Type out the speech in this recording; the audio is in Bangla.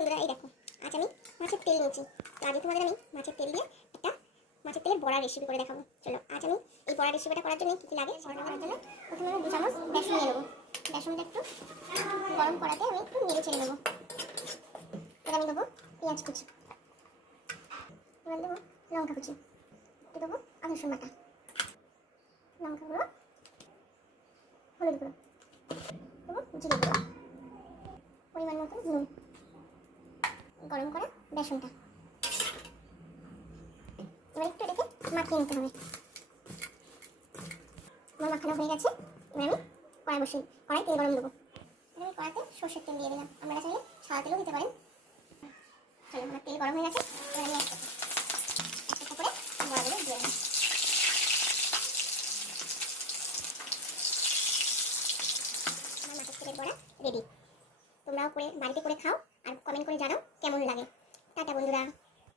বন্ধুরা, এই দেখো আজ আমি মাছের তেল নিয়েছি। তো আজকে তোমাদের আমি মাছের তেল দিয়ে একটা মাছের তেলের বড়া রেসিপি করে দেখাবো। চলো আজ আমি এই বড়া রেসিপিটা করার জন্য কী কী লাগে সেটা করার জন্য প্রথমে আমি 2 চামচ বেসন নিয়ে নেবো। বেসনটা একটু গরম করাতে আমি একটু নেড়ে ছেড়ে নেবো। এবার আমি দেবো পেঁয়াজ কুচি, এবার দেবো লঙ্কা কুচি, একটু দেবো আদা রসুন বাটা, লঙ্কা গুঁড়ো, হলুদ গুঁড়ো, দেবো জিরে গুঁড়ো, পরিমাণ মতো নুন, গরম করা বেসনটা এবার একটু এটাকে মাখিয়ে নিতে হবে। আমার মাখানো হয়ে গেছে। এবার আমি কড়াই তেল গরম দেবো। এবার আমি কড়াইতে সর্ষের তেল দিয়ে দিলাম, আপনারা চাইলে সাদা তেলও দিতে পারেন। চলো আমার তেল গরম হয়ে গেছে। এবার আমি একটা করে বড়াগুলো দিয়ে দিলাম। আমার মাছের তেলের বড়া রেডি। তোমরাও করে বাড়িতে করে খাও আর কমেন্ট করে জানাও কেমন লাগে। টাটা বন্ধুরা।